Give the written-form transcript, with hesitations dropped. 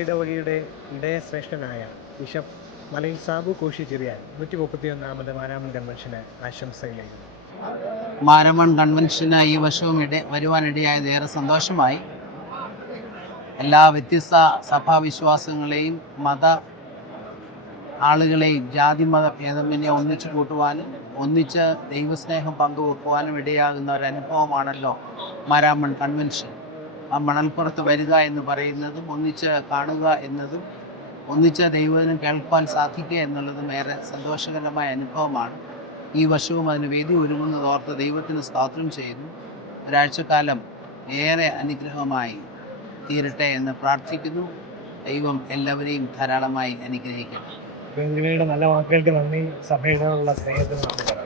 ഇടവകയുടെ ഇടയശ്രേഷ്ഠനായ ബിഷപ്പ് മലയിൽ സാബു കോശി ചെറിയാൻ 131ാമത് മാരാമൺ കൺവെൻഷന് ആശംസയിലേക്ക്. മാരാമൺ കൺവെൻഷന് ഈ വർഷവും വരുവാനിടയായത് ഏറെ സന്തോഷമായി. എല്ലാ വ്യത്യസ്ത സഭാവിശ്വാസങ്ങളെയും ആളുകളെയും ജാതി മത ഭേദമന്യേ ഒന്നിച്ചു കൂട്ടുവാനും ഒന്നിച്ച് ദൈവസ്നേഹം പങ്കുവെക്കുവാനും ഇടയാകുന്ന ഒരനുഭവമാണല്ലോ മാരാമൺ കൺവെൻഷൻ. ആ മണൽപ്പുറത്ത് വരിക എന്ന് പറയുന്നതും ഒന്നിച്ച് കാണുക എന്നതും ഒന്നിച്ച് ദൈവത്തിനും കേൾപ്പാൻ സാധിക്കുക എന്നുള്ളതും ഏറെ സന്തോഷകരമായ അനുഭവമാണ്. ഈ വർഷവും അതിന് വേദി ഒരുങ്ങുന്നതോർത്ത് ദൈവത്തിന് സ്തോത്രം ചെയ്യുന്നു. ഒരാഴ്ചക്കാലം ഏറെ അനുഗ്രഹമായി തീരട്ടെ എന്ന് പ്രാർത്ഥിക്കുന്നു. ദൈവം എല്ലാവരെയും ധാരാളമായി അനുഗ്രഹിക്കട്ടെ. നല്ല വാക്കുകൾക്ക് നന്ദി. സഭയോടുള്ള സ്നേഹത്തിന് നന്ദി.